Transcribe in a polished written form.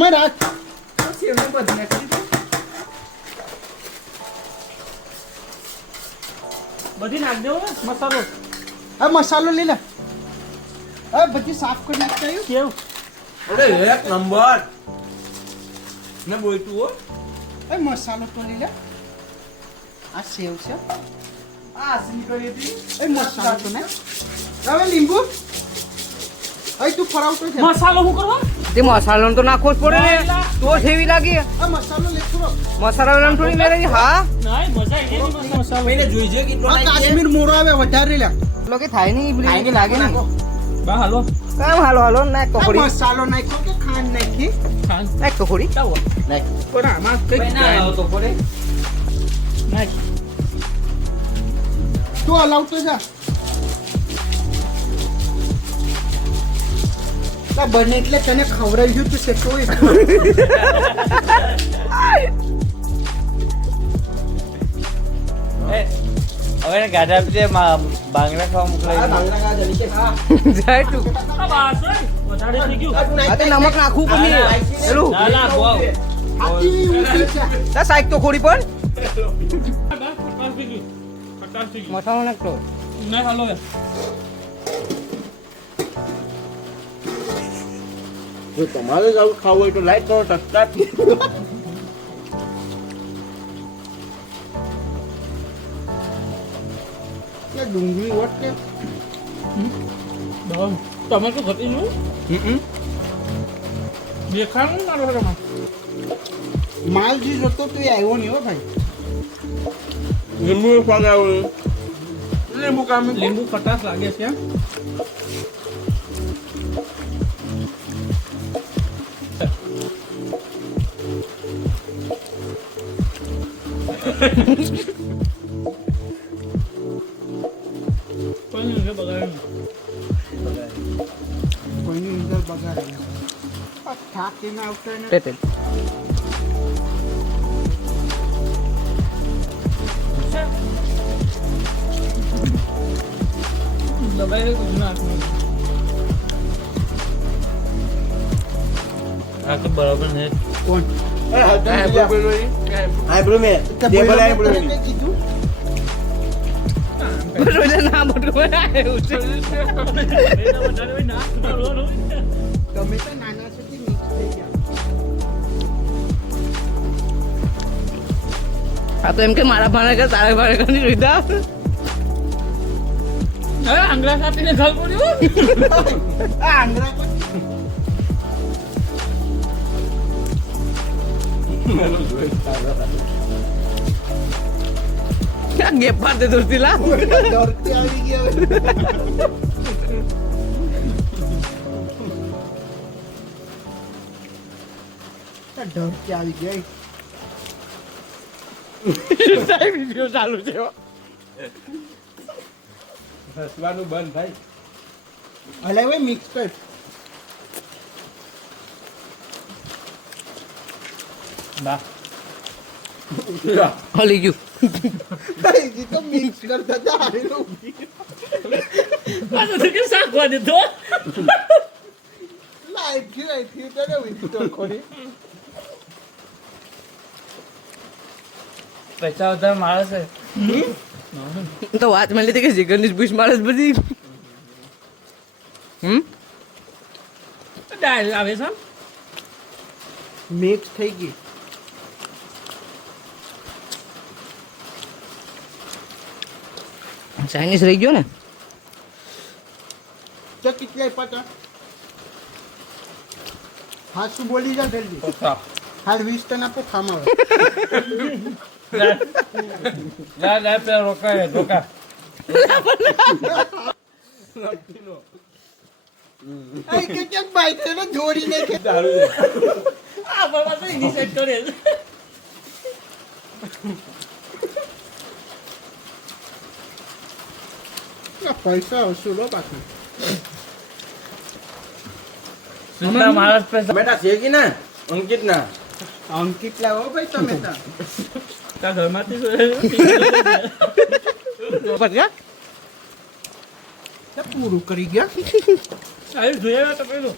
મારા સેવને બધી નાખી દીધી. બધી નાખ દેવો ને મસાલો. હવે મસાલો લઈ લે. હવે બધી સાફ કરી નાખતા આવ્યું. કેવું અરે એક નંબર ને બોલતું હો. હવે મસાલો તો લઈ લે. આ સેવ છે. આ સી કરી હતી. એ મસાલો તો ને. હવે લીંબુ. હવે તું ફરાવતો છે. મસાલો શું કરવા? તે મસાલો તો નાખવો જ પડે ને તો જેવી લાગી આ મસાલો લે થોડો. મસાલા વાળા થોડી મેરે હા નહીં મજા આવી ગઈ મસાલો. મહિને જોઈ છે કેટલો આ નાખી છે. કાશ્મીર મોરો આવે વધારે લે. લોકો થાય નહીં પેલી લાગે નહીં બા હાલો. કામ હાલો નાખ તો આ ખોડી મસાલો નાખ્યો કે ખાંડ નાખી. ખાન નાખ તો ખોડી ચાવો. પણ આમાં ભાઈ કઈ ના આવો તો પડે. નાખ. તું હલાવતો જા. આ બને એટલે તને ખવડાવ્યું તું શેકો એ હવે ગાડા પીતે બાંગડા ખાવા મોકલાય. આ ભાંગડા કા જલી છે. જાય તું આ બસ વધારે થઈ ગયું. આ તે નમક નાખવું પડે પેલું ના ના બહુ. હાથી ઉઠી જા. આ સાઈક તો ખોડી પણ ખટાશ થઈ ગયું. ખટાશ થઈ ગયું. મસાલો નાખતો નહીં હાલો હવે. જો તમારે જ આવું ખાવું હોય તો લાઈક કરો સબસ્ક્રાઇબ. કે ડુંગળી વટ કે બરાબર. તમે તો ઘટી ગયું. દેખાણું ના રહે તમારે. માલ જે જોતો તો એ આવ્યો નહીં હો ભાઈ. લીંબુ સ્વાદ આવ્યો. લીંબુ કામ લીંબુ ખટાશ લાગે છે. કોઈ નહીં બગાડ્યું. કોઈની અંદર બગાડે નહીં. આ થાકીને આવતા ને તે દબાઈ કુછ ના હાથમાં. આ તો બરાબર નહીં. કોણ આઈબ્રો મે તે ટેબલ બોલ્યો આઈબ્રો તને કંઈ કીધું? રોજ ના મોટું બનાવ્યું છે તમે તો નાના છો કે મિક્સ થઈ ગયા. આ તો એમ કે મારા ભાણે કે તારા ભાણે કે નહીં રીધા હવે આંગળા કાપીને ઘાલ પડ્યું. આ આંગળા પર ક્યાં ગેપ પાડતે દૂરથી લા ડરતી આવી ગયા હવે. આ ડરતી આવી ગઈ. વિડીયો ચાલુ છે હસવાનું બંધ ભાઈ. હલાય ભાઈ મિક્સ કર. બા હલી ગયું એ તો મિક્સ કરતા હતા હારે તો ઊભી. આ તો કે શાકવા દીધો. લાઈટથી તો ને ઊભી તો ખોરી. પૈસા વધારે મારે છે. તો વાત મળી હતી કે જીગરની પૂછ માણસ બધી દાળ આવે છે. મિક્સ થઈ ગઈ. ચાઇનીઝ રહી ગયો ને તો કેટલા પાટા હા શું બોલી જા જલ્દી. હાલ 20 ટન આપો ખામાં લા પેલા રોકા રોકા. ક્યાંક બાઈક ને જોડી નાખે. આ બાબા તો ઇનિશિએટ કરે છે. પૈસા વસૂલો પાછા. સુના માણસ પૈસા બેટા છે કે ના અંકિત ના અંકિત લાવો ભાઈ તમે તો. કા ઘરમાંથી પૂરું કરી ગયા. જોયા તો પેલું